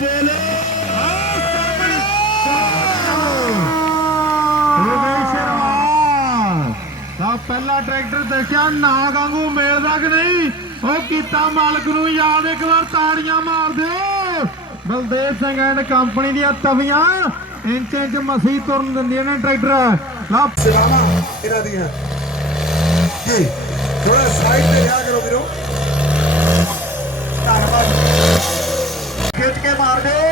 ਬੋਲੇ ਪਹਿਲਾ ਟਰੈਕਟਰ ਦੇਖਿਆ ਨਾਗ ਵਾਂਗੂ ਮੇਲਦਾ ਕਿ ਨਹੀਂ? ਉਹ ਕੀਤਾ ਮਾਲਕ ਨੂੰ ਯਾਦ ਇੱਕ ਵਾਰ ਤਾੜੀਆਂ ਮਾਰ ਦਿਓ। ਬਲਦੇਵ ਸਿੰਘ ਐਂਡ ਕੰਪਨੀ ਦੀਆਂ ਤਵੀਆਂ ਇੰਚ ਇੰਚ ਮਸੀ ਤੁਰਨ ਦਿੰਦੀਆਂ ਨੇ ਟਰੈਕਟਰ। ਲਾ। ਸਲਾਮਾ ਇਹਨਾਂ ਦੀਆਂ। ਜੀ ਥੋੜਾ ਸਾਈਡ ਤੇ ਰਿਹਾ ਕਰੋ ਵੀਰੋ ਧੰਨਵਾਦ ਖਿੱਚ ਕੇ ਮਾਰ ਦਿਓ।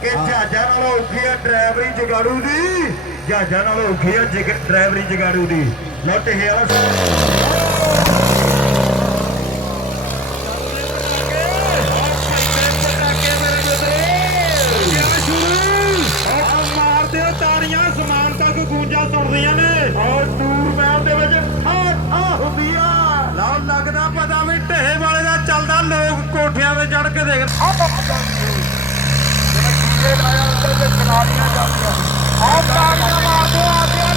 ਕਿ ਜਹਾਜ਼ਾਂ ਨਾਲੋਂ ਔਖੀ ਆ ਡਰਾਈਵਰੀ ਜਗਾੜੂ ਦੀ। ਜਹਾਜ਼ਾਂ ਨਾਲੋਂ ਔਖੀ ਆ ਡਰਾਈਵਰੀ ਜਗਾੜੂ ਦੀ। ਵਾਲਾ ਤੱਕ ਗੂੰਜਾਂ ਸੁਣਦੀਆਂ ਨੇ ਔਰ ਦੇ ਵਿੱਚ ਹੁੰਦੀ ਆ। ਲੱਗਦਾ ਪਤਾ ਵੀ ਢੇਹੇ ਵਾਲੇ ਦਾ ਚੱਲਦਾ। ਲੋਕ ਕੋਠਿਆਂ ਤੇ ਚੜ ਕੇ ਦੇਖ ਆਹ ਤਾੜੀਆਂ ਮਾਰ ਦਿਓ ਆ ਗਿਆ ਲਾਗੇ ਪਹਿਲਾ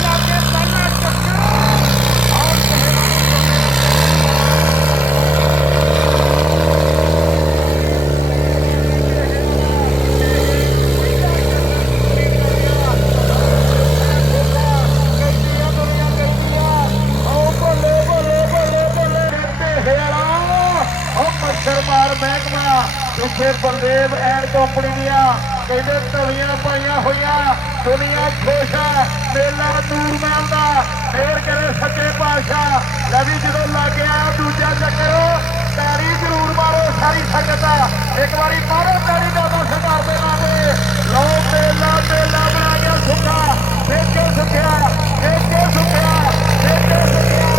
ਪਿੱਛੇ ਬਲਦੇਵ ਐਂਡ ਕੰਪਨੀ ਦੀਆਂ ਕਹਿੰਦੇ ਤਲੀਆਂ ਪਾਈਆਂ ਹੋਈਆਂ, ਦੁਨੀਆ ਖੁਸ਼ ਆ ਮੇਲਾ ਨੂਰਮਾਨ ਦਾ, ਫੇਰ ਕਰੇ ਸੱਚੇ ਪਾਤਸ਼ਾਹ। ਲੈ ਵੀ ਜਦੋਂ ਲੱਗ ਗਿਆ ਦੂਜਾ ਚੱਕਰ, ਤਾਰੀ ਜ਼ਰੂਰ ਮਾਰੋ ਸਾਰੀ ਸੰਗਤ। ਇੱਕ ਵਾਰੀ ਮਾਰੋ ਤਾਰੀ ਦਾ ਸਰਕਾਰ ਦੇ ਨਾਮੇ ਲਓ ਮੇਲਾ ਮੇਲਾ ਬਣਾ ਗਿਆ ਸੁੱਕਾ ਫੇਕੇ ਸੁੱਕਿਆ ਫੇਕੇ ਸੁੱਕਿਆ ਫੇਕੇ ਸੁੱਕਿਆ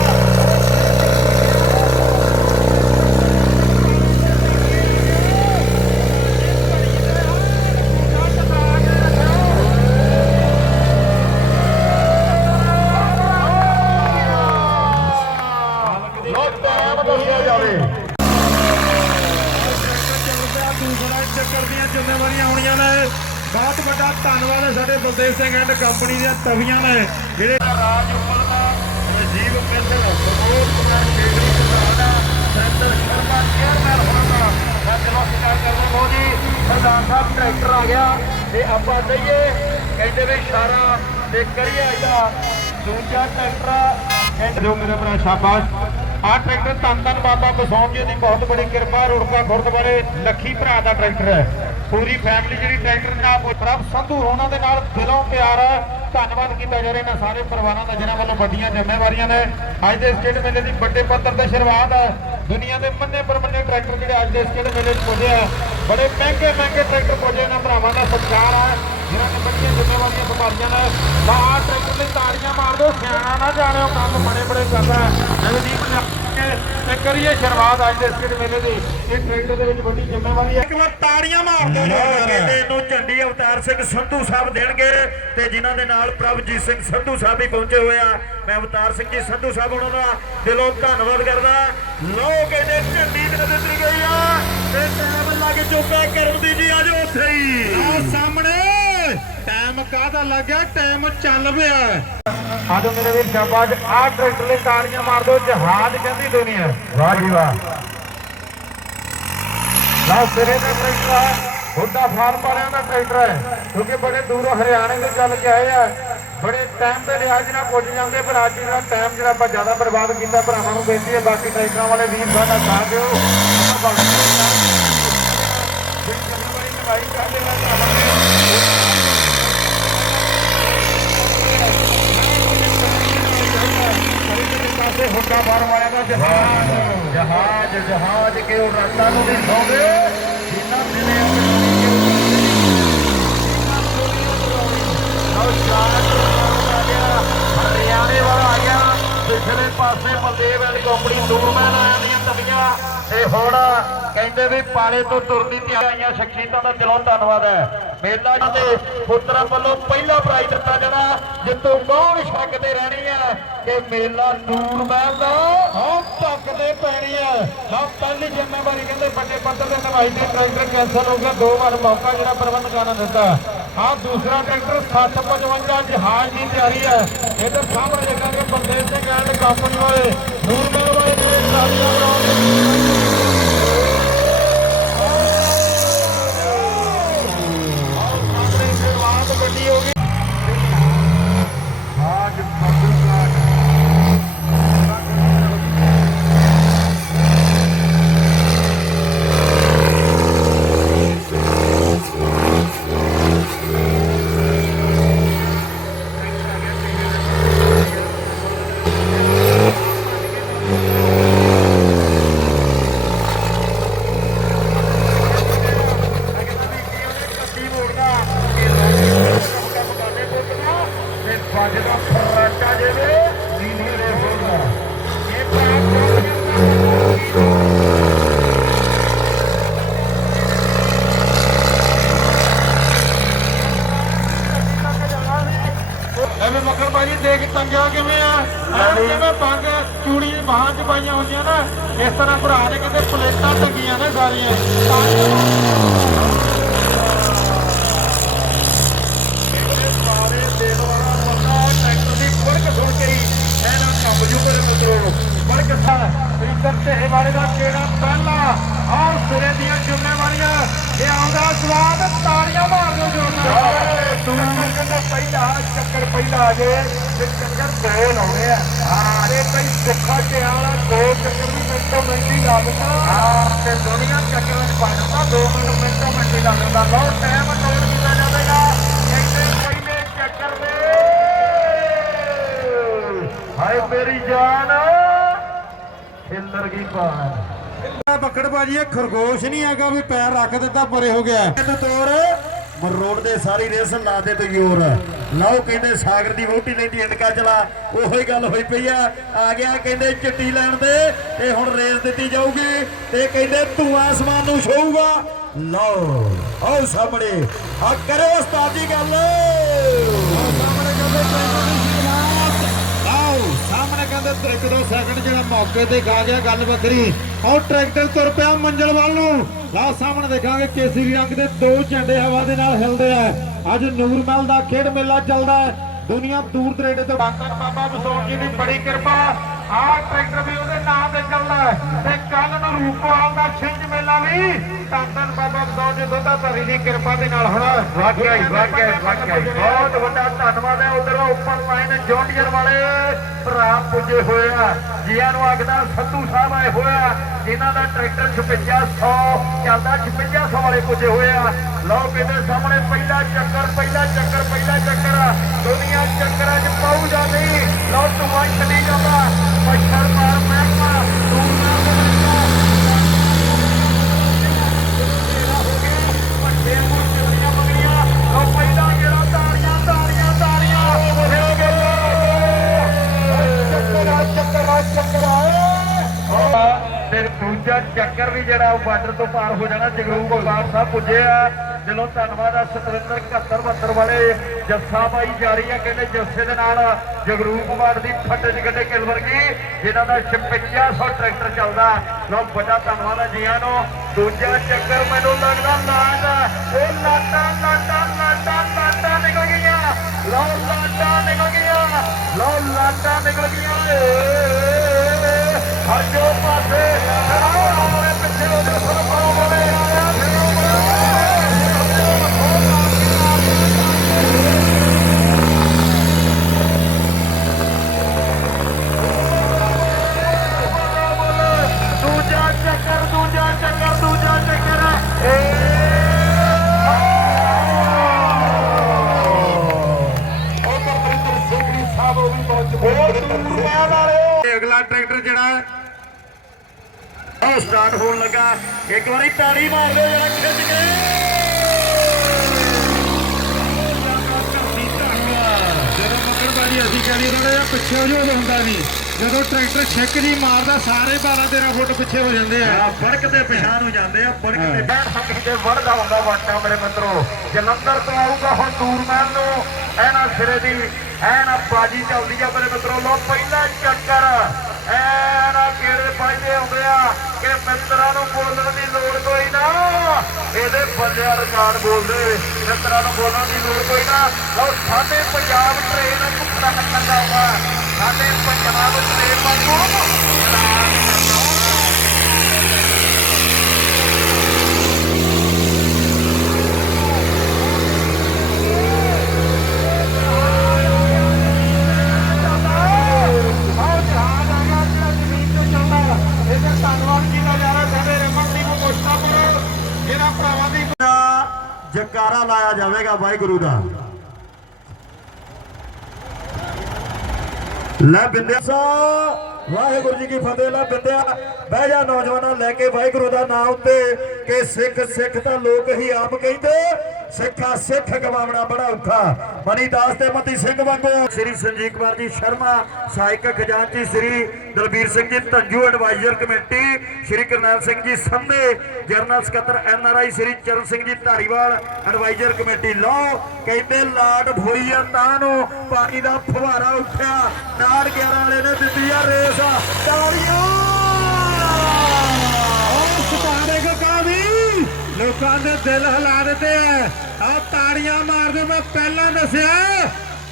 ਲੋ ਟਾਈਮ ਦੱਸਿਆ ਜਾਵੇ ਦੂਸਰਾ ਚੱਕਰ ਦੀਆਂ ਜ਼ਿੰਮੇਵਾਰੀਆਂ ਹੋਣੀਆਂ ਨੇ ਬਹੁਤ ਵੱਡਾ ਧੰਨਵਾਦ ਹੈ ਸਾਡੇ ਬਲਦੇਵ ਸਿੰਘ ਐਂਡ ਕੰਪਨੀ ਦੀਆਂ ਤਵੀਆਂ ਨੇ, ਜਿਹੜੇ ਰਾਜ ਉੱਪਰ ਦਾ ਰਾਜੀਵ ਮਿੰਦਲ ਪ੍ਰਮੋਦ ਕੁਮਾਰ ਖੇੜੀ ਪ੍ਰਧਾਨ ਸੈਂਟਰ ਸ਼ਰਮਾ ਚੇਅਰਮੈਨ ਹੋਣਾ ਮੈਂ ਚਲੋ ਸਟਾਰਟ ਕਰਦੇ ਹੋ। ਜੀ ਪ੍ਰਧਾਨ ਸਾਹਿਬ ਟਰੈਕਟਰ ਆ ਗਿਆ ਤੇ ਆਪਾਂ ਦਈਏ, ਕਹਿੰਦੇ ਵੀ ਇਸ਼ਾਰਾ ਤੇ ਕਰੀਏ ਇਹਦਾ ਦੂਜਾ ਟਰੈਕਟਰ ਕਹਿੰਦੇ ਜੋ ਮੇਰੇ ਭਰਾ ਸ਼ਾਬਾਸ਼ ਆ ਟਰੈਕਟਰ ਧੰਨ ਧੰਨ ਬਾਬਾ ਬਸੌਂ ਜੀ ਦੀ ਬਹੁਤ ਬੜੀ ਕਿਰਪਾ, ਰੁੜਕਾ ਗੁਰਦੁਆਰੇ ਲੱਖੀ ਭਰਾ ਦਾ ਟਰੈਕਟਰ ਹੈ। ਪੂਰੀ ਫੈਮਿਲੀ ਜਿਹੜੀ ਟਰੈਕਟਰ ਨਾਲ ਪ੍ਰਭ ਸੰਧੂ ਹੋਣਾ ਦੇ ਨਾਲ ਦਿਲੋਂ ਪਿਆਰ ਧੰਨਵਾਦ ਕੀਤਾ ਜਾ ਰਿਹਾ ਇਹਨਾਂ ਸਾਰੇ ਪਰਿਵਾਰਾਂ ਦਾ, ਜਿਨ੍ਹਾਂ ਵੱਲੋਂ ਵੱਡੀਆਂ ਜ਼ਿੰਮੇਵਾਰੀਆਂ ਨੇ। ਅੱਜ ਦੇ ਸਟੇਟ ਮੇਲੇ ਦੀ ਵੱਡੇ ਪੱਧਰ ਤੇ ਸ਼ੁਰੂਆਤ ਹੈ। ਦੁਨੀਆ ਦੇ ਮੰਨੇ ਪਰਮੰਨੇ ਟਰੈਕਟਰ ਜਿਹੜੇ ਅੱਜ ਦੇ ਸਟੇਟ ਮੇਲੇ 'ਚ ਪਹੁੰਚੇ ਆ। ਬੜੇ ਮਹਿੰਗੇ ਮਹਿੰਗੇ ਟਰੈਕਟਰ ਪਹੁੰਚੇ ਇਹਨਾਂ ਭਰਾਵਾਂ ਦਾ ਸਤਿਕਾਰ ਹੈ। ਜਿਨ੍ਹਾਂ ਨੇ ਵੱਡੀਆਂ ਜ਼ਿੰਮੇਵਾਰੀਆਂ ਸੰਭਾਲੀਆਂ ਨੇ। ਤਾਂ ਟਰੈਕਟਰ ਤੇ ਤਾੜੀਆਂ ਮਾਰ ਦਿਓ। ਸਿਆਣਾ ਨਾ ਜਾਣਿਓ ਕੰਮ ਬੜੇ ਬੜੇ ਕਰਦਾ ਨਵਦੀਪ ਨੇ ਤੇ ਕਰੀਏ ਸ਼ੁਰੂਆਤ ਅੱਜ ਦੇ ਸਟੇਟ ਮੇਲੇ ਦੀ। ਇਹ ਟਰੈਕਟਰ ਦੇ ਵਿੱਚ ਵੱਡੀ ਜ਼ਿੰਮੇਵਾਰੀ ਹੈ। ਇੱਕ ਵਾਰ ਤਾੜੀਆਂ ਮਾਰ ਦਿਓ ਕਹਿੰਦੇ ਇਹਨੂੰ ਝੰਡੀ ਅਵਤਾਰ ਸਿੰਘ ਸੰਧੂ ਸਾਹਿਬ ਦੇਣਗੇ ਤੇ ਜਿਨ੍ਹਾਂ ਦੇ ਨਾਲ ਪ੍ਰਭਜੀਤ ਸਿੰਘ ਸੰਧੂ ਸਾਹਿਬ ਵੀ ਪਹੁੰਚੇ ਹੋਏ ਆ। ਮੈਂ ਅਵਤਾਰ ਸਿੰਘ ਜੀ ਸੰਧੂ ਸਾਹਿਬ ਉਹਨਾਂ ਦਾ ਦਿਲੋਂ ਧੰਨਵਾਦ ਕਰਦਾ। ਲੋ ਕਹਿੰਦੇ ਝੰਡੀ ਦਿੱਤੀ ਗਈ ਆ। ਤੇ ਟਾਈਮ ਲੱਗ ਚੁੱਕਾ ਕਰਮ ਦੀ ਜੀ ਅੱਜ ਉੱਥੇ ਹੀ। ਆ ਸਾਹਮਣੇ। ਟਾਈਮ ਕਾਹਦਾ ਲੱਗ ਟਾਈਮ ਚੱਲ ਪਿਆ। ਆਜੋ ਮੇਰੇ ਵੀਰ ਸ਼ਾਬਾਸ਼ ਆਹ ਟਰੈਕਟਰ ਲਈ ਤਾੜੀਆਂ ਮਾਰ ਦਿਓ, ਜਹਾਜ਼ ਕਹਿੰਦੀ ਦੁਨੀਆ ਵਾਹ ਜੀ ਵਾਹ ਲਓ, ਸਿਰੇ ਦਾ ਟਰੈਕਟਰ ਹੈ ਹੁੱਡਾ ਫਾਰਮ ਵਾਲਿਆਂ ਦਾ ਟਰੈਕਟਰ ਹੈ, ਕਿਉਂਕਿ ਬੜੇ ਦੂਰੋਂ ਹਰਿਆਣੇ ਤੋਂ ਚੱਲ ਕੇ ਆਏ ਆ। ਬੜੇ ਟਾਈਮ ਦੇ ਲਿਹਾਜ਼ ਨਾਲ ਪੁੱਜ ਜਾਂਦੇ, ਪਰ ਅੱਜ ਦਾ ਟਾਈਮ ਜਿਹੜਾ ਆਪਾਂ ਜ਼ਿਆਦਾ ਬਰਬਾਦ ਕੀਤਾ, ਭਰਾਵਾਂ ਨੂੰ ਬੇਨਤੀ ਹੈ, ਬਾਕੀ ਟਰੈਕਟਰਾਂ ਵਾਲੇ ਵੀਰ ਸਾਡਾ ਸਾਥ ਦਿਓ। ਬਾਕੀ ਜਿਹੜੀ ਜ਼ਿੰਮੇਵਾਰੀ ਕਰਦੇ ਹਾਂ ਪਾਸੇ ਹੁੱਡਾ ਫਾਰਮ ਵਾਲਿਆਂ ਦਾ ਜਹਾਜ਼। ਜਹਾਜ਼ ਜਹਾਜ਼ ਕੇ ਉਹ ਰਾਤਾਂ ਨੂੰ ਵੀ ਸੌਂਦੇ ਜਿੰਨਾ ਮਿਲੇ ਹਰਿਆਣੇ ਵਾਲਾ ਆ ਗਿਆ। ਪਿਛਲੇ ਪਾਸੇ ਬਲਦੇਵ ਐਂਡ ਕੰਪਨੀ ਦੂਰਮੈਨ ਆਇਆ ਦੀਆਂ ਤਵੀਆਂ ਤੇ ਹੁਣ ਕਹਿੰਦੇ ਵੀ ਪਾਲੇ ਤੋਂ ਤੁਰਦੀ ਤੇ ਆਈਆਂ ਸ਼ਖਸੀਅਤਾਂ ਦਾ ਦਿਲੋਂ ਧੰਨਵਾਦ ਹੈ। ਮੇਲਾ ਦੇ ਪੁੱਤਰਾਂ ਵੱਲੋਂ ਪਹਿਲਾ ਪ੍ਰਾਈਜ਼ ਦਿੱਤਾ ਜਾਣਾ। ਜਿੱਤੋਂ ਕੌਣ ਸ਼ੱਕ ਤੇ ਰਹਿਣੀ ਹੈ ਕਿ ਮੇਲਾ ਨੂਰਮਹਿਲ ਦਾ? ਹਾਂ ਧੱਕ ਤੇ ਪੈਣੀ ਹੈ ਨਾ ਪਹਿਲੀ ਜ਼ਿੰਮੇਵਾਰੀ ਕਹਿੰਦੇ ਵੱਡੇ ਪੱਧਰ ਤੇ ਨਿਭਾਈ ਤੇ ਟਰੈਕਟਰ ਕੈਂਸਲ ਹੋ ਗਿਆ। ਦੋ ਵਾਰ ਮੌਕਾ ਜਿਹੜਾ ਪ੍ਰਬੰਧਕਾਂ ਨੇ ਦਿੱਤਾ। ਆਹ ਦੂਸਰਾ ਟਰੈਕਟਰ 755 ਜਹਾਜ਼ ਦੀ ਤਿਆਰੀ ਹੈ ਇਹਦੇ ਸਾਹਮਣੇ ਦੇਖਾਂਗੇ ਬੰਦੇ ਸਿੰਘ ਐਂਡ ਕੰਪਨੀ ਵਾਲੇ ਨੂਰਮਹਿਲ ਵਾਲੇ ਨੇ ਸਾਡੀਆਂ ਬਣਾਉਂਦੇ ਭਾਜੀ ਦੇਖ ਟੰਗਿਆ ਕਿਵੇਂ ਆ ਐਂ ਜਿਵੇਂ ਬੰਗ ਚੂੜੀ ਬਾਹਾਂ 'ਚ ਪਾਈਆਂ ਹੁੰਦੀਆਂ ਨਾ ਇਸ ਤਰ੍ਹਾਂ ਭਰਾ ਨੇ ਕਿਤੇ ਪਲੇਟਾਂ ਟੰਗੀਆਂ ਨੇ ਸਾਰੀਆਂ ਇਹ ਸਾਰੇ ਦੇਣ ਵਾਲਾ ਬੰਦਾ ਟਰੈਕਟਰ ਦੀ ਫ਼ਰਕ ਸੁਣ ਕੇ ਹੀ ਇਹਨਾਂ ਕੰਮ ਜੂ ਮੇਰੇ ਮਿੱਤਰੋ ਫ਼ਰਕ ਸਾ ਇੱਧਰ ਤੇ ਵਾਲੇ ਦਾ ਕਿਹੜਾ ਪਹਿਲਾ ਆਹ ਸਿਰੇ ਦੀਆਂ ਜ਼ਿੰਮੇਵਾਰੀਆਂ ਆਉਂਦਾ ਸਵਾਦ ਤਾੜੀਆਂ ਮਾਰ ਦਿਓ ਜੋਰਦਾਰ ਤੂੰ ਕਹਿੰਦਾ ਪਹਿਲਾ ਚੱਕਰ ਪਹਿਲਾ ਆ ਜੇ ਤੇ ਚੱਕਰ ਦੋ ਲਾਉਣੇ ਆ। ਹਾਂ ਇਹ ਕਈ ਸੁੱਖਾ ਤੇ ਆਲਾ ਦੋ ਚੱਕਰ ਵੀ ਮਿੰਟੋ ਮਿੰਟੀ ਲਾ ਦਿੰਦਾ ਹਾਂ ਤੇ ਦੁਨੀਆ ਚੱਕਰ ਵਿੱਚ ਪਾ ਦਿੰਦਾ ਦੋ ਮਿੰਟ ਮਿੰਟੋ ਮਿੰਟੀ ਲਾ ਦਿੰਦਾ। ਲਓ ਟਾਈਮ ਨੋਟ ਕੀਤਾ ਜਾਵੇਗਾ। ਕਹਿੰਦੇ ਪਹਿਲੇ ਚੱਕਰ ਦੇ। ਹਾਏ ਮੇਰੀ ਜਾਨ। ਖਿੱਲਰ ਗਈ ਪਾਰ ਬੱਕੜ ਬਾਜੀ ਇਹ ਖਰਗੋਸ਼ ਨਹੀਂ ਹੈਗਾ ਵੀ ਪੈਰ ਰੱਖ ਦਿੱਤਾ, ਪਰੇ ਹੋ ਗਿਆ। ਤੋਰ, ਮਰੋੜ ਦੇ ਸਾਰੀ ਰੇਸ ਲਾ ਤੇ ਯੋਰ ਲਓ, ਕਹਿੰਦੇ ਸਾਗਰ ਦੀ ਵੋਟੀ ਲੈਂਦੀ ਇੰਡਕਾ ਚਲਾ। ਉਹੋ ਹੀ ਗੱਲ ਹੋਈ ਪਈ ਆ। ਆ ਗਿਆ, ਕਹਿੰਦੇ ਚਿੱਟੀ ਲੈਣ ਦੇ, ਤੇ ਹੁਣ ਰੇਸ ਦਿੱਤੀ ਜਾਊਗੀ, ਤੇ ਕਹਿੰਦੇ ਧੂਆਂ ਅਸਮਾਨ ਨੂੰ ਛੋਊਗਾ। ਲਓ, ਆਓ ਸਾਹਮਣੇ। ਆ ਕਰੋ ਉਸਤਾਦ ਜੀ ਗੱਲ ਸਾਹਮਣੇ ਕਹਿੰਦੇ ਟਰੈਕਟਰ ਦੀ ਸ਼ੁਰੂਆਤ ਆਓ ਸਾਹਮਣੇ ਕਹਿੰਦੇ ਇੱਕ ਦੋ ਸੈਕਿੰਡ ਜਿਹੜਾ ਮੌਕੇ ਤੇ ਗਾ ਗਿਆ ਗੱਲ ਵੱਖਰੀ। ਆਓ ਟਰੈਕਟਰ ਤੁਰ ਪਿਆ ਮੰਜ਼ਲ ਵੱਲ ਨੂੰ। ਲਓ ਸਾਹਮਣੇ ਦੇਖਾਂਗੇ ਕੇਸਰੀ ਰੰਗ ਦੇ ਦੋ ਝੰਡੇ ਹਵਾ ਦੇ ਨਾਲ ਹਿਲਦੇ ਆ। ਅੱਜ ਨੂਰਮਹਿਲ ਦਾ ਖੇਡ ਮੇਲਾ ਚੱਲਦਾ ਹੈ। ਦੁਨੀਆ ਦੂਰ ਦਰੇਡੇ ਤੋਂ ਬਾਕਨ ਬਾਬਾ ਬਸੋੜ ਜੀ ਦੀ ਬੜੀ ਕਿਰਪਾ। ਆਹ ਟਰੈਕਟਰ ਵੀ ਉਹਦੇ ਨਾਂ ਤੇ ਚੱਲਦਾ ਹੈ ਤੇ ਕੱਲ ਨੂੰ ਰੂਪਵਾਲ ਦਾ ਛਿੰਝ ਮੇਲਾ ਵੀ ਧੰਨ ਧੰਨ ਬਾਬਾ ਬਸੋੜ ਜੀ ਦੋਦਾ ਧਰੀ ਦੀ ਕਿਰਪਾ ਦੇ ਨਾਲ ਹੋਣਾ ਵਾਕਿਆ ਹੀ ਵਾਕਿਆ ਹੀ ਵਾਕਿਆ ਹੀ ਬਹੁਤ ਵੱਡਾ ਧੰਨਵਾਦ ਹੈ। ਉਧਰ ਉੱਪਰ ਲਾਈਨ ਜੌਂਡੀਅਰ ਵਾਲੇ ਭਰਾ ਪੁੱਜੇ ਹੋਏ ਆ। ਜੀਆਂ ਨੂੰ ਆਖਦਾ ਸੰਧੂ ਸਾਹਿਬ ਆਏ ਹੋਏ ਆ। ਜਿਨ੍ਹਾਂ ਦਾ ਟਰੈਕਟਰ 5600 ਚੱਲਦਾ 5600 ਵਾਲੇ ਪੁੱਜੇ ਹੋਏ ਆ। ਲਓ ਕਿਤੇ ਸਾਹਮਣੇ ਪਹਿਲਾ ਚੱਕਰ ਪਹਿਲਾ ਚੱਕਰ ਪਹਿਲਾ ਚੱਕਰ। ਦੁਨੀਆ ਚੱਕਰਾਂ 'ਚ ਪਾਉ ਜਾਂਦੀ ਲਓ ਧੂਆਂ ਚਲੀ ਜਾਂਦਾ ਮੱਛਰ ਮਾਰ ਮਹਿਕਮਾ ਧੂਆਂ ਵੱਡੇ ਮੁੰਡਿਆਂ ਮੰਗਣੀਆਂ ਲਓ ਪਹਿਲਾ ਜਿਹੜਾ ਤਾੜੀਆਂ ਤਾੜੀਆਂ ਤਾੜੀਆਂ ਹੋ ਗਏ ਚੱਕਰ ਆ ਚੱਕਰ ਆ ਚੱਕਰ ਆ ਤੇ ਦੂਜਾ ਚੱਕਰ ਵੀ ਜਿਹੜਾ ਉਹ ਬਾਰਡਰ ਤੋਂ ਪਾਰ ਹੋ ਜਾਣਾ, ਜਗਰੂਪ ਬਾਬ ਸਾਹਿਬ ਪੁੱਜੇ ਆ। ਦਿਲੋਂ ਧੰਨਵਾਦ ਆ ਸਤਰਿੰਦਰ 71 72 ਵਾਲੇ ਜੱਸਾ ਬਾਈ ਜਾਰੀ ਆ, ਕਹਿੰਦੇ ਜੱਸੇ ਦੇ ਨਾਲ ਜਗਰੂਪ ਬਾੜ ਦੀ ਫੱਟੇ ਗੱਡੇ ਕਿਲ ਵਰਗੀ ਜਿਨ੍ਹਾਂ ਦਾ 5600 ਟਰੈਕਟਰ ਚੱਲਦਾ। ਲੋ ਵੱਡਾ ਧੰਨਵਾਦ ਆ ਜੀਆਂ ਨੂੰ। ਦੂਜਾ ਚੱਕਰ ਮੈਨੂੰ ਲੱਗਦਾ ਲਾਟ ਉਹ ਲਾਟਾਂ ਲਾਟਾਂ ਲਾਟਾਂ ਲਾਟਾਂ ਨਿਕਲ ਗਈਆਂ। ਲੋ ਲਾਟਾਂ ਨਿਕਲ ਗਈਆਂ। ਲੋ ਲਾਟਾਂ ਨਿਕਲ ਗਈਆਂ। ਏ ਹਰਜੋ ਪਾਸੇ ਸਟਾਰਟ ਹੋਣ ਲੱਗਾ। ਇੱਕ ਵਾਰੀ ਤਾੜੀ ਮਾਰ ਦਿਓ ਜਿਹੜਾ ਖਿੱਚ ਕੇ। ਜਦੋਂ ਮੱਕੜ ਬਾਜੀ ਅਸੀਂ ਕਹਿੰਦੇ ਥੋੜਾ ਜਿਹਾ ਪਿੱਛੇ ਹੋ ਜਾਓ ਹੁੰਦਾ ਨਹੀਂ। ਜਦੋਂ ਟਰੈਕਟਰ ਛਿੱਕ ਜੀ ਮਾਰਦਾ ਸਾਰੇ 12 13 ਫੁੱਟ ਪਿੱਛੇ ਹੋ ਜਾਂਦੇ ਆ। ਆ ਫੜਕ ਤੇ ਪਛਾਣ ਨੂੰ ਜਾਂਦੇ ਆ ਫੜਕ ਤੇ। ਬੈਠ ਤੇ ਵੜਦਾ ਹੁੰਦਾ ਵਾਟਾ ਮੇਰੇ ਮਿੱਤਰੋ। ਜਲੰਧਰ ਤੋਂ ਆਊਗਾ ਹੁਣ ਦੂਰਮਹਿਲ ਨੂੰ। ਐਨਾ ਸਿਰੇ ਦੀ ਐਨਾ ਬਾਜੀ ਚੱਲਦੀ ਆ ਮੇਰੇ ਮਿੱਤਰੋ। ਲੋ ਪਹਿਲਾ ਚੱਕਰ। ਐਨਾ ਕਿਹੜੇ ਫਾਇਦੇ ਹੁੰਦੇ ਆ ਕਿ ਮਿੱਤਰਾਂ ਨੂੰ ਬੋਲਣ ਦੀ ਲੋੜ ਕੋਈ ਨਾ? ਇਹਦੇ ਬੰਦਿਆਂ ਰਿਕਾਰਡ ਬੋਲਦੇ ਮਿੱਤਰਾਂ ਨੂੰ ਬੋਲਣ ਦੀ ਲੋੜ ਕੋਈ ਨਾ? ਲਓ, ਸਾਡੇ ਪੰਜਾਬ ਟ੍ਰੇਨ ਭੁੱਖਦਾ ਲੱਗਾ ਵਾ ਸਾਡੇ ਪੰਜਾਬ ਟ੍ਰੇਨ ਵਾਂਗੂ ਐਲਾਨ ਕਰਦਾ ਵਾ। ਆਹ ਜਹਾਜ਼ ਆ ਗਿਆ ਜਿਹੜਾ ਜ਼ਮੀਨ ਤੇ ਚੱਲਦਾ ਇਹਦਾ ਧੰਨਵਾਦ ਕੀਤਾ ਜਾ ਰਿਹਾ ਸਾਡੇ ਰਮਨਦੀਪ ਕੋਸ਼ਤਾ ਪਰ ਇਹਨਾਂ ਭਰਾਵਾਂ ਦੀ ਜਕਾਰਾ ਲਾਇਆ ਜਾਵੇਗਾ ਵਾਹਿਗੁਰੂ ਦਾ। ਲੈ ਬਿੰਦਿਆ ਸੋ, ਵਾਹਿਗੁਰੂ ਜੀ ਕੀ ਫਤਿਹ, ਲੈ ਬਿੰਦਿਆ। ਬਹਿ ਜਾ ਨੌਜਵਾਨਾਂ, ਲੈ ਕੇ ਵਾਹਿਗੁਰੂ ਦਾ ਨਾਮ ਉੱਤੇ, ਕਿ ਸਿੱਖ ਸਿੱਖ ਤਾਂ ਲੋਕ ਹੀ ਆਪ ਕਹਿੰਦੇ ਸਿੱਖਾ ਸਿੱਖ ਗਵਾਉਣਾ ਬੜਾ ਔਖਾ। ਮਨੀ ਦਾਸ ਤੇ ਮਤੀ ਸਿੰਘ ਵਾਂਗੂ। ਸ੍ਰੀ ਸੰਜੀਵ ਕੁਮਾਰ ਜੀ ਸ਼ਰਮਾ, ਸਹਾਇਕ ਖਜ਼ਾਨਚੀ Shri Dalbir Singh ji, Dhanju adviser committee, Shri Karnail Singh ji Sandhe, general ਸਕੱਤਰ N R I Sri Charan Singh ji Dhariwal advisor committee ਲਓ। ਕਹਿੰਦੇ ਲਾਟ ਹੋਈ ਆ ਤਾਂ ਨੂੰ ਪਾਣੀ ਦਾ ਫੁਹਾਰਾ ਉੱਠਿਆ। ਨਾੜ 11 ਵਾਲੇ ਨੇ ਦਿੱਤੀ ਆ ਰੇਸ। ਤਾੜੀਆਂ ਲੋਕਾਂ ਦੇ ਦਿਲ ਹਿਲਾ ਦਿੱਤੇ ਆ। ਆ ਤਾੜੀਆਂ ਮਾਰਦੇ ਮੈਂ ਪਹਿਲਾਂ ਦੱਸਿਆ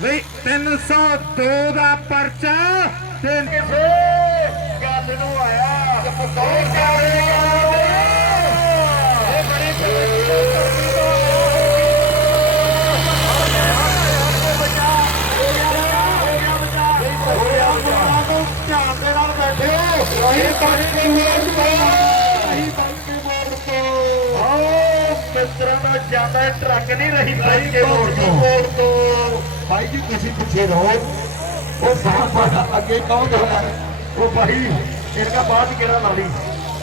ਬਈ 302 ਦਾ ਪਰਚਾ ਤੇ ਕਿਸੇ ਗੱਲ ਨੂੰ ਆਇਆ ਬਹੁਤ ਪਿਆਰੇ ਇਹ ਬੜੀ ਧਿਆਨ ਦੇ ਨਾਲ ਬੈਠੇ ਇਹ ਪਾਣੀ ਦੇ ਮੋੜ ਤੋਂ ਆਓ ਮਿੱਤਰਾਂ ਦਾ ਜਾਂਦਾ ਟਰੱਕ ਨਹੀਂ ਰਹੀ ਬਾਈ ਕੇ ਮੋੜ ਤੋਂ। ਮੋੜ ਤੋਂ। ਭਾਈ ਜੀ ਤੁਸੀਂ ਪਿੱਛੇ ਰਹੋ। ਉਹ ਸਾਹ ਅੱਗੇ ਕੌਣ ਹੋਣਾ ਉਹ ਭਾਈ ਇਹਦਾ ਬਾਅਦ ਕਿਹੜਾ ਲਾ ਲਈ?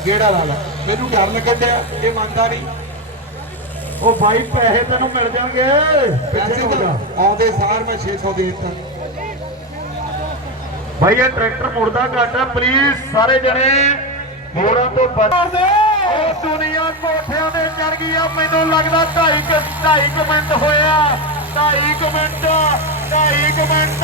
ਕਿਹੜਾ ਲਾਲਾ ਮੈਨੂੰ ਡਰ ਲੱਗਣ ਡਿਆ ਇਹ ਮੰਨਦਾ ਨਹੀਂ। ਉਹ ਭਾਈ ਪੈਸੇ ਤੈਨੂੰ ਮਿਲ ਜਾਣਗੇ। ਪੈਸੇ ਤਾਂ ਆਉਂਦੇ ਸਾਰ ਮੈਂ 600 ਦੇ ਦਿੱਤਾ। ਭਾਈ ਇਹ ਟਰੈਕਟਰ ਮੁੜਦਾ ਘੱਟ ਪਲੀਜ਼ ਸਾਰੇ ਜਣੇ। ਮੋੜਾਂ ਤੋਂ ਬਚ ਉਹ ਦੁਨੀਆ ਕੋਠਿਆਂ ਤੇ ਚੜ ਗਈ ਆ। ਮੈਨੂੰ ਲੱਗਦਾ 2.5 2.5 ਮਿੰਟ ਹੋਇਆ। 2.5 ਮਿੰਟ 2.5 ਮਿੰਟ।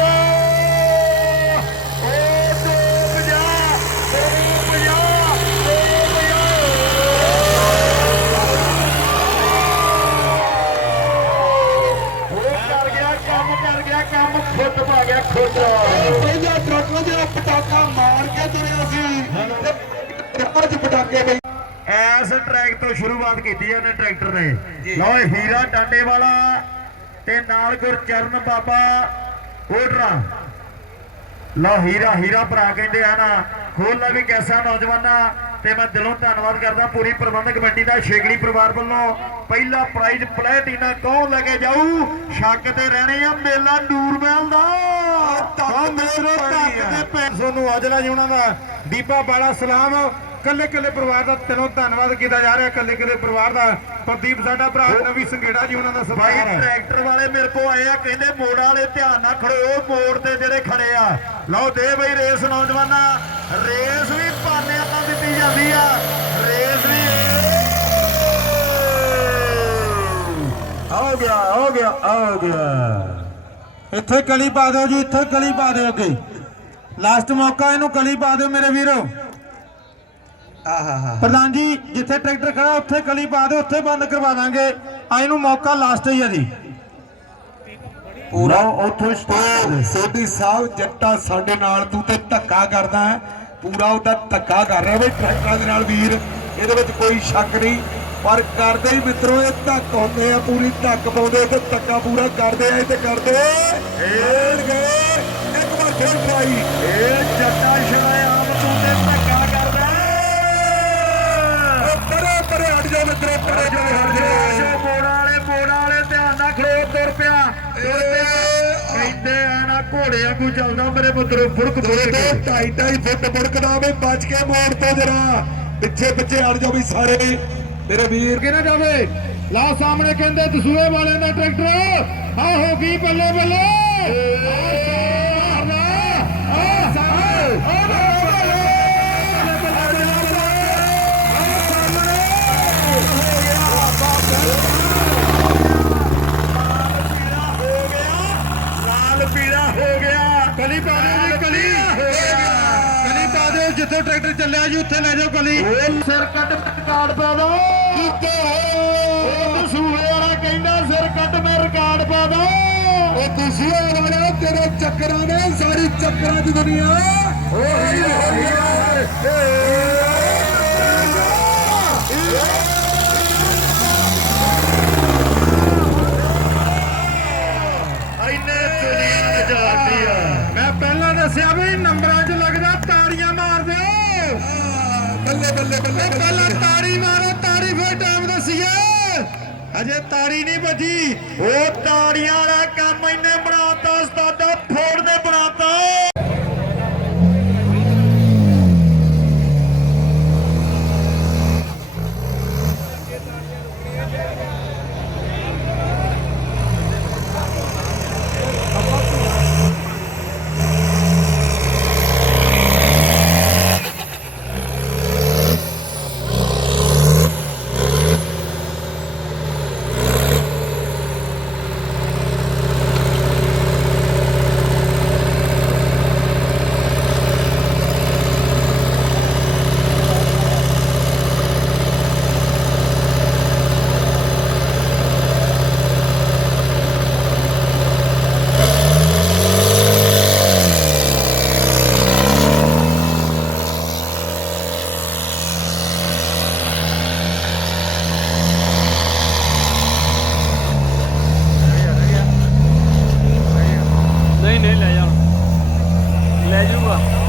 ਕੰਮ ਕਰ ਗਿਆ ਕੰਮ ਖੁੱਦ ਪਾ ਗਿਆ ਖੁੱਦ ਪਹਿਲਾਂ ਟਰੱਕ ਜਿਹੜਾ ਪਟਾਕਾ ਮਾਰ ਕੇ ਤੁਰਿਆ ਸੀ ਤੇ ਅੱਜ ਪਟਾਕੇ ਬਈ ਐਸ ਟਰੈਕ ਤੋਂ ਸ਼ੁਰੂਆਤ ਕੀਤੀ ਹੈ ਇਹਨੇ ਟਰੈਕਟਰ ਨੇ। ਲਓ ਹੀਰਾ ਟਾਂਡੇ ਵਾਲਾ ਤੇ ਨਾਲ ਗੁਰਚਰਨ ਬਾਬਾ ਓਡਰਾ ਲਓ ਹੀਰਾ ਹੀਰਾ ਭਰਾ ਕਹਿੰਦੇ ਆ ਨਾ ਖੋਲ ਵੀ ਕੈਸਾ ਨੌਜਵਾਨਾ। ਤੇ ਮੈਂ ਦਿਲੋਂ ਧੰਨਵਾਦ ਕਰਦਾ ਪੂਰੀ ਪ੍ਰਬੰਧਕ ਕਮੇਟੀ ਦਾ ਸ਼ੇਗੜੀ ਪਰਿਵਾਰ ਵੱਲੋਂ। ਪਹਿਲਾ ਪ੍ਰਾਈਜ਼ ਪਲੈਟੀਨਾ ਕੌਣ ਲੈ ਕੇ ਜਾਊ। ਸ਼ੱਕ ਤੇ ਰਹਿਣੇ ਆ ਮੇਲਾ ਨੂਰਮਹਿਲ ਦਾ। ਤਾਂ ਮੇਰੇ ਧੱਕ ਦੇ ਪੈਸੋ ਨੂੰ ਅਜਲਾ ਜੀ ਉਹਨਾਂ ਦਾ ਦੀਪਾ ਬਾਲਾ ਸਲਾਮ। ਕੱਲੇ ਕੱਲੇ ਪਰਿਵਾਰ ਦਾ ਤੈਨੂੰ ਧੰਨਵਾਦ ਕੀਤਾ ਜਾ ਰਿਹਾ ਕੱਲੇ ਕੱਲੇ ਪਰਿਵਾਰ ਦਾ। ਪ੍ਰਦੀਪ ਸਾਡਾ ਭਰਾ ਨਵੀ ਸੰਘੇੜਾ ਜੀ ਉਹਨਾਂ ਦਾ ਭਾਈ ਸਫ਼ਾਈ ਹੈ। ਟਰੈਕਟਰ ਵਾਲੇ ਮੇਰੇ ਕੋ ਆਏ ਆ ਕਹਿੰਦੇ ਮੋੜ ਵਾਲੇ ਧਿਆਨ ਨਾਲ ਖੜੋ ਮੋੜ ਤੇ ਜਿਹੜੇ ਖੜੇ ਆ। ਲਓ ਦੇ ਬਈ ਰੇਸ ਨੌਜਵਾਨਾ। ਰੇਸ ਵੀ ਪਾਨਿਆਂ ਨਾਲ ਦਿੱਤੀ ਜਾਂਦੀ ਆ। ਰੇਸ ਵੀ ਹੋ ਗਿਆ ਹੋ ਗਿਆ ਹੋ ਗਿਆ। ਇੱਥੇ ਕਲੀ ਪਾ ਦਿਓ ਜੀ ਇੱਥੇ ਕਲੀ ਪਾ ਦਿਓ ਅੱਗੇ। ਲਾਸਟ ਮੌਕਾ ਇਹਨੂੰ ਕਲੀ ਪਾ ਦਿਓ ਮੇਰੇ ਵੀਰੋ। ਆਹਾ ਪ੍ਰਧਾਨ ਜੀ ਜਿੱਥੇ ਟਰੈਕਟਰ ਖੜਾ ਉੱਥੇ ਕਲੀ ਪਾ ਦਿਓ ਉੱਥੇ ਬੰਦ ਕਰਵਾ ਦਾਂਗੇ। ਆ ਇਹਨੂੰ ਮੌਕਾ ਲਾਸਟ ਹੀ ਆ ਜੀ। ਪੂਰਾ। ਉੱਥੋਂ ਸਟਾਰ ਸੋਢੀ ਸਾਹਿਬ ਜੱਟਾ ਸਾਡੇ ਨਾਲ ਤੂੰ ਤੇ ਧੱਕਾ ਕਰਦਾ ਹੈ। ਪੂਰਾ ਉਹਦਾ ਧੱਕਾ ਕਰ ਰਿਹਾ ਬਈ ਟਰੈਕਟਰਾਂ ਦੇ ਨਾਲ ਵੀਰ ਇਹਦੇ ਵਿੱਚ ਕੋਈ ਸ਼ੱਕ ਨਹੀਂ। ਪਰ ਕਰਦੇ ਹੀ ਮਿੱਤਰੋ ਇਹ ਧੱਕ ਹੁੰਦੇ ਆ ਪੂਰੀ ਧੱਕ ਪਾਉਂਦੇ ਤੇ ਧੱਕਾ ਪੂਰਾ ਕਰਦੇ ਆ ਤੇ ਕਰਦੇ ਏੜ ਗਏ। ਇੱਕ ਵਾਰ ਫੇਰ ਟਰਾਈ। ਇਹ ਜੱਟਾ ਸ਼ਰਾਇਆਮ ਹਟ ਜਾਓ ਮਿੱਤਰੋ ਪਰੇ ਜਾਓ ਹਟ ਮੋੜ ਵਾਲੇ ਮੋੜ ਵਾਲੇ ਧਿਆਨ ਨਾਲ ਖੜੋ ਤੁਰ ਪਿਆ। ਤੁਰ ਪਿਆ। ਕਹਿੰਦੇ ਆ ਨਾ ਘੋੜਿਆਂ ਨੂੰ ਚੱਲਦਾ ਮੇਰੇ ਪੁੱਤਰੋ ਫੁੜਕ ਫੁੜਕ ਤੇ ਕੇ। ਢਾਈ ਢਾਈ ਫੁੱਟ ਬੜਕਦਾ ਵੇ ਬਚ ਕੇ ਮੋੜ ਤੋਂ ਜਰਾ। ਪਿੱਛੇ ਪਿੱਛੇ ਹਟ ਜਾਓ ਵੀ ਸਾਰੇ। ਮੇਰੇ ਵੀਰ। ਅੱਗੇ ਨਾ ਜਾਵੇ। ਲਾਓ ਸਾਹਮਣੇ ਕਹਿੰਦੇ ਦਸੂਏ ਵਾਲਿਆਂ ਦਾ ਟਰੈਕਟਰ। ਆ ਹੋ ਗਈ ਬੱਲੇ ਬੱਲੇ। ਲਾਲ ਕਲੀ ਪਾ ਦਿਓ ਜੀ ਕਲੀ ਕਲੀ ਪਾ ਦਿਓ ਜਿੱਥੇ ਟਰੈਕਟਰ ਚੱਲਿਆ ਜੀ ਉੱਥੇ ਲੈ ਜਾਓ ਕਲੀ ਸਿਰ ਕੱਟ ਰਿਕਾਰਡ ਪਾ ਦੋ ਉਹ ਦਸੂਹੇ ਵਾਲਾ ਕਹਿੰਦਾ ਸਿਰ ਕੱਟ ਮੈਂ ਰਿਕਾਰਡ ਪਾ ਦੋ ਉਹ ਤੁਸੀਂ ਵਾਲਾ ਤੇਰੇ ਚੱਕਰਾਂ ਨੇ ਸਾਰੀ ਚੱਕਰਾਂ ਦੀ ਦੁਨੀਆ। ਇੰਨੇ ਇਹ ਪਹਿਲਾਂ ਤਾੜੀ ਮਾਰੋ ਤਾੜੀ ਫੇਰ ਟਾਈਮ ਦੱਸੀਏ। ਅਜੇ ਤਾੜੀ ਨਹੀਂ ਵੱਜੀ। ਉਹ ਤਾੜੀਆਂ ਵਾਲਾ ਕੰਮ ਇਹਨੇ ਬਣਾਤਾ, ਉਸਤਾਦਾ ਫੋੜ ਦੇ ਬਣਾਤਾ। Lua.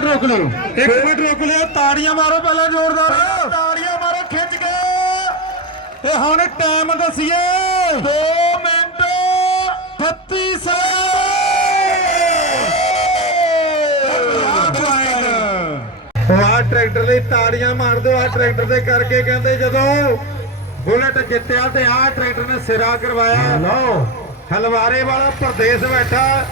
ਮਿੰਟ ਰੁਕ ਲਿਓ। ਇੱਕ ਮਿੰਟ ਰੁਕ ਲਿਓ। ਤਾੜੀਆਂ ਮਾਰੋ ਪਹਿਲਾਂ ਜ਼ੋਰਦਾਰ। ਤਾੜੀਆਂ ਮਾਰੋ ਖਿੱਚ ਕੇ। ਤੇ ਹੁਣ ਟਾਈਮ ਦਸੀਏ। 2 ਮਿੰਟ। 36 ਸੈਕਿੰਡ ਆਹ ਟਰੈਕਟਰ ਲਈ ਤਾੜੀਆਂ ਮਾਰ ਦਿਓ ਆਹ ਟਰੈਕਟਰ ਦੇ ਕਰਕੇ ਕਹਿੰਦੇ ਜਦੋਂ ਬੁਲਟ ਜਿੱਤਿਆ ਤੇ ਆਹ ਟਰੈਕਟਰ ਨੇ ਸਿਰਾ ਕਰਵਾਇਆ। ਲੋ ਹਲਵਾਰੇ ਵਾਲਾ ਪ੍ਰਦੇਸ਼ ਬੈਠਾ।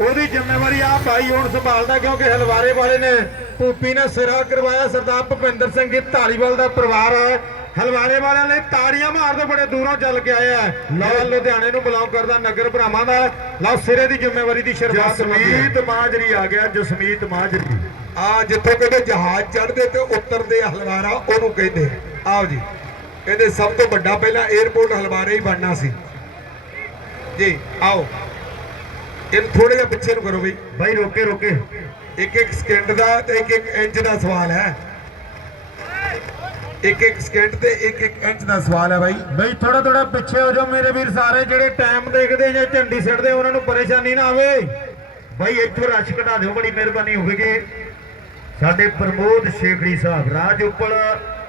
ਉਹਦੀ ਜ਼ਿੰਮੇਵਾਰੀ ਆ ਭਾਈ ਹੁਣ ਸੰਭਾਲਦਾ ਕਿਉਂਕਿ ਹਲਵਾਰੇ ਵਾਲੇ ਨੇ ਭੂਪੀ ਨੇ ਸਿਰਾ ਕਰਵਾਇਆ ਸਰਦਾਰ ਭੁਪਿੰਦਰ ਸਿੰਘ ਜੀ ਧਾਲੀਵਾਲ ਦਾ ਪਰਿਵਾਰ ਹੈ। ਹਲਵਾਰੇ ਵਾਲਿਆਂ ਨੇ ਤਾੜੀਆਂ ਮਾਰਦੇ ਬੜੇ ਦੂਰੋਂ ਚੱਲ ਕੇ ਆਇਆ ਲਓ। ਲੁਧਿਆਣੇ ਨੂੰ ਬਿਲੋਂਗ ਕਰਦਾ ਨਗਰ ਭਰਾਵਾਂ ਦਾ। ਲਓ ਸਿਰੇ ਦੀ ਜ਼ਿੰਮੇਵਾਰੀ ਦੀ ਸ਼ੁਰੂਆਤ ਜਸਮੀਤ ਮਾਜਰੀ ਆ ਗਿਆ ਜਸਮੀਤ ਮਾਜਰੀ। ਆ ਜਿੱਥੇ ਕਹਿੰਦੇ ਜਹਾਜ਼ ਚੜ੍ਹਦੇ ਤੇ ਉਤਰਦੇ ਆ ਹਲਵਾਰਾ ਉਹਨੂੰ ਕਹਿੰਦੇ। ਆਓ ਜੀ ਕਹਿੰਦੇ ਸਭ ਤੋਂ ਵੱਡਾ ਪਹਿਲਾਂ 에어ਪੋਰਟ ਹਲਵਾਰਾ ਹੀ ਬਣਨਾ ਸੀ। ਜੀ ਆਓ। ਇਹਨੂੰ ਥੋੜੇ ਜਿਹਾ ਪਿੱਛੇ ਨੂੰ ਕਰੋ ਬਈ। ਬਾਈ ਰੋਕੇ ਰੋਕੇ। ਇੱਕ ਇੱਕ ਸਕਿੰਟ ਦਾ ਤੇ ਇੱਕ ਇੱਕ ਇੰਚ ਦਾ ਸਵਾਲ ਹੈ। ਇੱਕ ਇੱਕ ਸਕਿੰਟ ਤੇ ਇੱਕ ਇੱਕ ਇੰਚ ਦਾ ਸਵਾਲ ਹੈ ਬਾਈ। ਬਈ ਥੋੜਾ ਥੋੜਾ ਪਿੱਛੇ ਹੋ ਜਾਓ ਮੇਰੇ ਵੀਰ ਸਾਰੇ ਜਿਹੜੇ ਟਾਈਮ ਦੇਖਦੇ ਜਾਂ ਝੰਡੀ ਸਿੱਟਦੇ ਉਹਨਾਂ ਨੂੰ ਪਰੇਸ਼ਾਨੀ ਨਾ ਆਵੇ। ਬਾਈ ਇੱਥੋਂ ਰਸ਼ ਕਢਾ ਦਿਓ ਬੜੀ ਮਿਹਰਬਾਨੀ ਹੋਵੇਗੀ। ਸਾਡੇ ਪ੍ਰਮੋਦ ਸ਼ੇਖੜੀ ਸਾਹਿਬ ਰਾਜ ਉਪਲ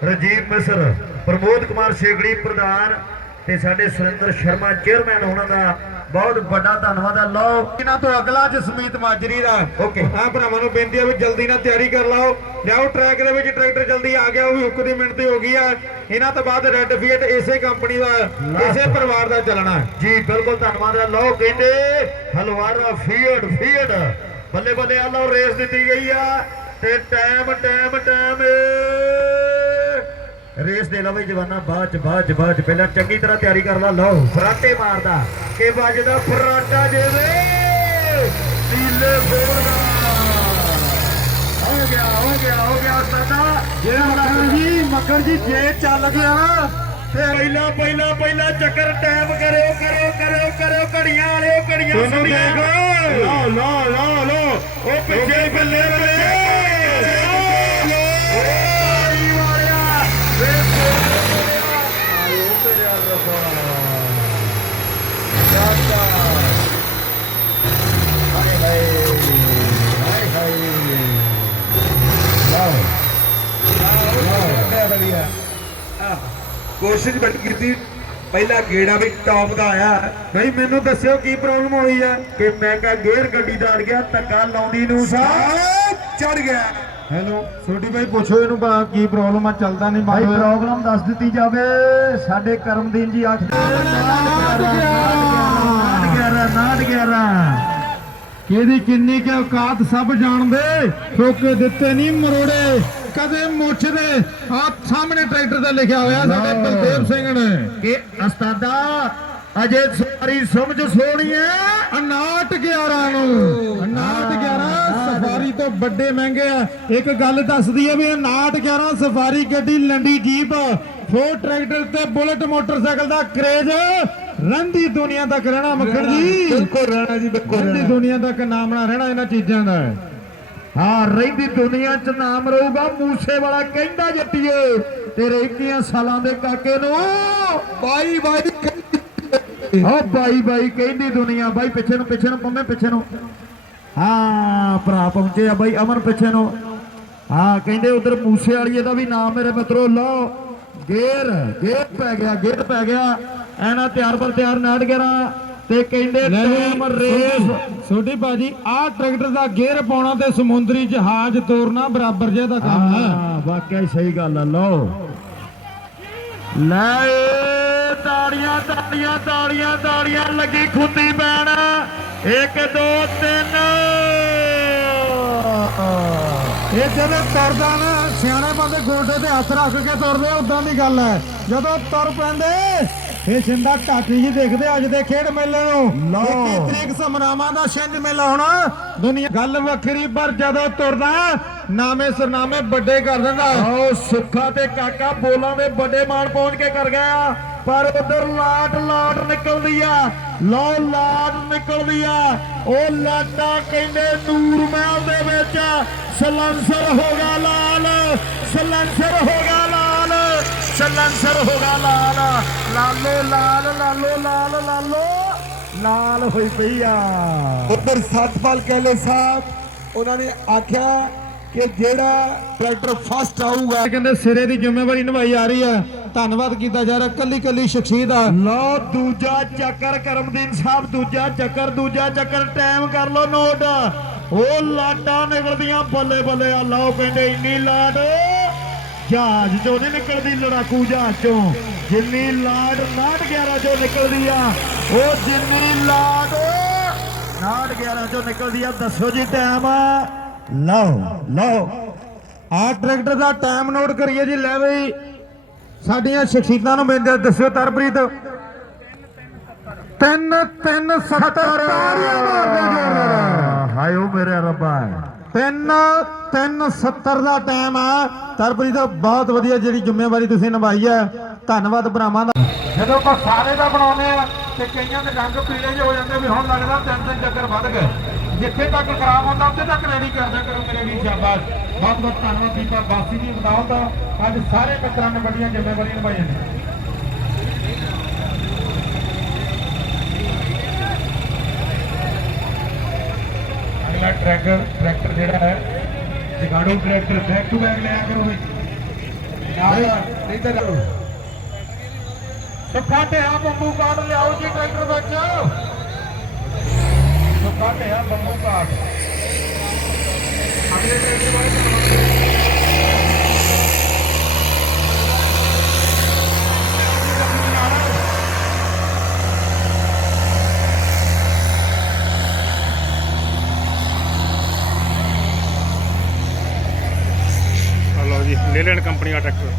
ਰਜੀਵ ਮਿਸਰ ਪ੍ਰਮੋਦ ਕੁਮਾਰ ਸ਼ੇਖੜੀ ਪ੍ਰਧਾਨ ਤੇ ਸਾਡੇ ਸੁਰਿੰਦਰ ਸ਼ਰਮਾ ਚੇਅਰਮੈਨ ਉਹਨਾਂ ਦਾ ਬਹੁਤ ਵੱਡਾ ਧੰਨਵਾਦ ਹੈ ਲਓ ਇਹਨਾਂ ਤੋਂ ਅਗਲਾ ਜਸਮੀਤ ਮਾਜਰੀ ਦਾ। ਓਕੇ ਆ ਭਰਾਵਾਂ ਨੂੰ ਬੇਨਤੀ ਹੈ ਵੀ ਜਲਦੀ ਨਾਲ ਤਿਆਰੀ ਕਰ ਲਾਓ। ਲਿਆਓ ਟਰੈਕ ਦੇ ਵਿੱਚ ਟਰੈਕਟਰ ਜਲਦੀ ਆ ਗਿਆ ਉਹ ਵੀ ਹੁੱਕ ਦੀ ਮਿੰਟ ਤੇ ਹੋ ਗਈ ਆ। ਇਹਨਾਂ ਤੋਂ ਬਾਅਦ ਰੈੱਡ ਫੀਟ ਇਸੇ ਕੰਪਨੀ ਦਾ ਇਸੇ ਪਰਿਵਾਰ ਦਾ ਚੱਲਣਾ ਜੀ ਬਿਲਕੁਲ ਧੰਨਵਾਦ ਹੈ ਲਓ ਕਹਿੰਦੇ ਹਲਵਾਰਾ ਫੀਡ ਫੀਡ ਬੱਲੇ ਬੱਲੇ ਆ ਲਓ ਰੇਸ ਦਿੱਤੀ ਗਈ ਆ। ਤੇ ਟਾਈਮ ਟਾਈਮ ਟਾਈਮ ਰੇਸ ਦੇ ਬਈ ਜਵਾਨਾ ਬਾਅਦ ਚ ਬਾਅਦ ਚ ਬਾਅਦ ਚ। ਪਹਿਲਾਂ ਚੰਗੀ ਤਰ੍ਹਾਂ ਤਿਆਰੀ ਕਰ ਲਾ ਲਓ ਫਰਾਟੇ ਮਾਰਦਾ। ਕਿ ਵੱਜਦਾ ਫਰਾਟਾ ਜਿਵੇਂ ਨੀਲੇ ਬੋਰਦਾ ਹੋ ਗਿਆ ਹੋ ਗਿਆ ਹੋ ਗਿਆ ਉਸਤਾਦਾ ਜੇ ਮੱਕਰ ਜੀ ਮੱਕਰ ਜੀ ਜੇ ਚੱਲ ਗਿਆ ਨਾ ਤੇ ਪਹਿਲਾਂ ਪਹਿਲਾਂ ਪਹਿਲਾਂ ਚੱਕਰ ਟਾਈਮ ਕਰਿਓ ਕਰਿਓ ਕਰਿਓ ਕਰਿਓ ਘੜੀਆਂ ਵਾਲਿਓ ਘੜੀਆਂ ਸੁਣੀਆਂ। ਲਓ ਲਓ ਲਓ ਲਓ। ਉਹ ਪਿੱਛੇ ਬੱਲੇ। ਬੱਲੇ। ਕੋਸ਼ਿਸ਼ ਬੜੀ ਕੀਤੀ। ਪਹਿਲਾ ਗੇੜਾ ਵੀ ਟੌਪ ਦਾ ਆਇਆ। ਬਈ ਮੈਨੂੰ ਦੱਸਿਓ ਕੀ ਪ੍ਰੋਬਲਮ ਹੋਈ ਆ? ਕਿ ਮੈਂ ਕਹਾ ਗੇਅਰ ਗੱਡੀ ਦਾ ਅੜ ਗਿਆ ਧੱਕਾ ਲਾਉਂਦੀ ਨੂੰ ਸਾ ਚੜ ਗਿਆ। ਹੈਲੋ ਛੋਟੀ ਬਾਈ ਪੁੱਛੋ ਇਹਨੂੰ ਭਲਾ ਕੀ ਪ੍ਰੋਬਲਮ ਆ? ਚੱਲਦਾ ਨਹੀਂ ਭਾਈ ਪ੍ਰੋਬਲਮ ਦੱਸ ਦਿੱਤੀ ਜਾਵੇ। ਸਾਡੇ ਕਰਮਦੀਨ ਜੀ 8 ਕਿਹਦੀ ਕਿੰਨੀ ਕਿ ਔਕਾਤ? ਸਭ ਜਾਣਦੇ। ਠੋਕੇ ਦਿੱਤੇ ਨਹੀਂ ਮਰੋੜੇ। ਕਦੇ ਮੁੱਛਦੇ ਆ ਸਾਹਮਣੇ ਟਰੈਕਟਰ ਤੇ ਲਿਖਿਆ ਹੋਇਆ ਸਾਡੇ ਬਲਦੇਵ ਸਿੰਘ ਨੇ। ਕਿ ਉਸਤਾਦਾ ਅਜੇ ਸਾਰੀ ਸਮਝ ਸੋਣੀ ਹੈ? 59 11 ਨੂੰ। 59 11 ਸਫਾਰੀ ਤੋਂ ਵੱਡੇ ਮਹਿੰਗੇ ਆ। ਇੱਕ ਗੱਲ ਦੱਸਦੀ ਹੈ ਵੀ 59 11 ਸਫਾਰੀ ਗੱਡੀ ਲੰਡੀ ਜੀਪ ਫੋਰ ਟਰੈਕਟਰ ਤੇ ਬੁਲਟ ਮੋਟਰਸਾਈਕਲ ਦਾ ਕਰੇਜ। ਰੰਦੀ ਦੁਨੀਆ ਤੱਕ ਰਹਿਣਾ ਮੱਖਣ ਜੀ। ਬਿਲਕੁਲ ਰਹਿਣਾ ਜੀ ਬਿਲਕੁਲ ਰੰਦੀ ਦੁਨੀਆ ਤੱਕ ਨਾਮਣਾ ਰਹਿਣਾ ਇਹਨਾਂ ਚੀਜ਼ਾਂ ਦਾ। ਹਾਂ ਰਹਿੰਦੀ ਦੁਨੀਆ 'ਚ ਨਾਮ ਰਹੂਗਾ ਮੂਸੇ ਵਾਲਾ ਕਹਿੰਦਾ ਜੱਟੀਏ ਤੇਰੇ 21 ਸਾਲਾਂ ਦੇ ਕਾਕੇ ਨੂੰ। ਬਾਈ ਬਾਈ ਓ ਬਾਈ ਬਾਈ ਕਹਿੰਦੀ ਦੁਨੀਆ ਬਾਈ ਪਿੱਛੇ ਨੂੰ ਪਿੱਛੇ ਨੂੰ ਪੰਮੇ ਪਿੱਛੇ ਨੂੰ। ਹਾਂ ਭਰਾ ਪਹੁੰਚੇ ਆ ਬਾਈ ਅਮਨ ਪਿੱਛੇ ਨੂੰ। ਹਾਂ ਕਹਿੰਦੇ ਉਧਰ ਮੂਸੇ ਵਾਲੀਏ ਦਾ ਵੀ ਨਾਮ ਮੇਰੇ ਮਿੱਤਰੋ ਲਓ ਗੇਰ ਗੇਰ ਪੈ ਗਿਆ ਗੇਰ ਪੈ ਗਿਆ। ਐਨਾ ਤਿਆਰ ਪਰ ਤਿਆਰ ਨਾਟ ਗਿਆ ਤੇ ਕਹਿੰਦੇ ਟਾਈਮ ਰੇਸ। ਛੋਟੀ ਬਾਜੀ ਆਹ ਟਰੈਕਟਰ ਦਾ ਗੇਅਰ ਪਾਉਣਾ ਤੇ ਸਮੁੰਦਰੀ ਜਹਾਜ਼ ਤੋਰਨਾ ਬਰਾਬਰ ਜੇ ਦਾ ਕੰਮ ਹੈ। ਹਾਂ ਵਾਕਿਆ ਸਹੀ ਗੱਲ ਆ ਲਓ। ਲੈ ਤਾੜੀਆਂ ਤਾੜੀਆਂ ਤਾੜੀਆਂ ਤਾੜੀਆਂ ਲੱਗੀ ਖੁੱਤੀ ਪੈਣ। 1 2 3 ਇਹ ਜਦੋਂ ਤੁਰਦਾ ਨਾ ਸਿਆਣੇ ਬੰਦੇ ਗੋਡੇ ਤੇ ਹੱਥ ਰੱਖ ਕੇ ਤੁਰਦੇ ਉਦਾਂ ਦੀ ਗੱਲ ਹੈ। ਜਦੋਂ ਤੁਰ ਪੈਂਦੇ ਇਹ ਸਿੰਦਾ ਢਾਟੀ ਜੀ ਦੇਖਦੇ ਅੱਜ ਦੇ ਖੇਡ ਮੇਲੇ ਨੂੰ। ਲਓ। 21 ਤਰੀਕ ਸਮਰਾਵਾਂ ਦਾ ਛਿੰਝ ਮੇਲਾ ਹੋਣਾ। ਦੁਨੀਆ ਗੱਲ ਵੱਖਰੀ ਪਰ ਜਦੋਂ ਤੁਰਦਾ ਨਾਮੇ ਸਰਨਾਮੇ ਵੱਡੇ ਕਰ ਦਿੰਦਾ। ਆਓ ਸੁੱਖਾ ਤੇ ਕਾਕਾ ਬੋਲਾਂ ਦੇ ਵੱਡੇ ਮਾਣ ਪਹੁੰਚ ਕੇ ਕਰ ਗਿਆ। ਪਰ ਉਧਰ ਲਾਟ ਲਾਟ ਨਿਕਲਦੀ ਆ। ਲਓ ਲਾਟ ਨਿਕਲਦੀ ਆ। ਉਹ ਲਾਟਾ ਕਹਿੰਦੇ ਨੂਰ ਮਹਿਲ ਦੇ ਵਿੱਚ ਸਲੈਂਸਰ ਹੋ ਗਿਆ ਲਾਲ। ਸਲੈਂਸਰ ਹੋ ਗਿਆ ਲਾਲ। ਸਲੈਂਸਰ ਹੋ ਗਿਆ ਲਾਲ। ਲਾਲੋ ਲਾਲ ਲਾਲੋ ਲਾਲ ਲਾਲੋ। ਲਾਲ ਹੋਈ ਪਈ ਆ। ਉੱਧਰ ਸਤਪਾਲ ਕਹਿਲੇ ਸਾਹਿਬ ਉਹਨਾਂ ਨੇ ਆਖਿਆ ਕਿ ਜਿਹੜਾ ਟਰੈਕਟਰ ਫਸਟ ਆਊਗਾ। ਕਹਿੰਦੇ ਸਿਰੇ ਦੀ ਜ਼ਿੰਮੇਵਾਰੀ ਨਿਭਾਈ ਆ ਰਹੀ ਹੈ ਧੰਨਵਾਦ ਕੀਤਾ ਜਾ ਰਿਹਾ ਕੱਲੀ ਕੱਲੀ ਸ਼ਖਸੀਅਤ ਦਾ। ਲਓ ਦੂਜਾ ਚੱਕਰ ਕਰਮਦੀਨ ਸਾਹਿਬ ਦੂਜਾ ਚੱਕਰ ਦੂਜਾ ਚੱਕਰ ਟਾਈਮ ਕਰ ਲਓ ਨੋਟ। ਉਹ ਲਾਟਾਂ ਨਿਕਲਦੀਆਂ ਬੱਲੇ ਬੱਲੇ ਆ। ਲਓ ਕਹਿੰਦੇ ਇੰਨੀ ਲਾਟ। ਜਹਾਜ਼ ਚੋਂ ਨਹੀਂ ਨਿਕਲਦੀ ਲੜਾਕੂ ਜਹਾਜ਼ ਚੋਂ। ਜਿੰਨੀ ਲਾਟ 911 ਚੋਂ ਨਿਕਲਦੀ ਆ ਉਹ ਜਿੰਨੀ ਲਾਟ 911 ਚੋਂ ਨਿਕਲਦੀ ਆ। ਦੱਸੋ ਜੀ ਟਾਈਮ ਲਓ ਲਓ। ਆ ਟਰੈਕਟਰ ਦਾ ਟਾਈਮ ਨੋਟ ਕਰੀਏ ਜੀ ਲੈ ਬਈ। ਸਾਡੀਆਂ ਸ਼ਖਸੀਅਤਾਂ ਨੂੰ ਹੈ, ਦੱਸਿਓ ਤਰਪ੍ਰੀਤ 3 3 70 ਹਾਏ ਉਹ ਮੇਰੇ ਰੱਬਾ। 3 3 70 ਦਾ ਟਾਈਮ ਆ। ਤਰਪ੍ਰੀਤ, ਬਹੁਤ ਵਧੀਆ ਜਿਹੜੀ ਜ਼ਿੰਮੇਵਾਰੀ ਤੁਸੀਂ ਨਿਭਾਈ ਹੈ ਧੰਨਵਾਦ ਭਰਾਵਾਂ ਦਾ। ਜਦੋਂ ਆਪਾਂ ਸਾਰੇ ਦਾ ਬਣਾਉਂਦੇ ਆ, ਤੇ ਕਈਆਂ ਦੇ ਰੰਗ ਪੀਲੇ ਜਿਹੇ ਹੋ ਜਾਂਦੇ ਵੀ ਹੁਣ ਲੱਗਦਾ ਤਿੰਨ ਤਿੰਨ ਚੱਕਰ ਵੱਧ ਗਏ। ਜਿੱਥੇ ਤੱਕ ਖਰਾਬ ਹੁੰਦਾ, ਉੱਥੇ ਤੱਕ ਰੈਡੀ ਕਰਦਾ ਕਰੋ ਮੇਰੇ ਵੀ ਸ਼ਾਬਾਸ਼। ਬਹੁਤ ਬਹੁਤ ਧੰਨਵਾਦ ਦੀਪਾ ਬਾਸੀ ਦੀ ਬਤਾਓ ਅੱਜ ਸਾਰੇ ਮਿੱਤਰਾਂ ਨੇ ਵੱਡੀਆਂ ਜ਼ਿੰਮੇਵਾਰੀਆਂ ਨਿਭਾਈਆਂ ਨੇ। ਅਗਲਾ ਟਰੈਕਟਰ ਟਰੈਕਟਰ ਜਿਹੜਾ ਹੈ, ਜਗਾੜੂ ਟਰੈਕਟਰ ਬੈਕ ਟੂ ਬੈਕ ਲਿਆ ਕਰੋ ਵੀ। ਨਹੀਂ ਤਾਂ ਸੁੱਖਾ ਢਿਆ ਬੰਬੂ ਕਾਟ ਲਿਆਓ ਜੀ ਟਰੈਕਟਰ ਵਿੱਚ। ਸੁੱਖਾ ਢਿਆ ਬੰਬੂ ਕਾਟ ਅਗਲੇ ਟਰੈਕਟਰ ਵਾਲੇ ਹਲੋ ਜੀ ਲੇਲੈਂਡ ਕੰਪਨੀ ਦਾ ਟਰੈਕਟਰ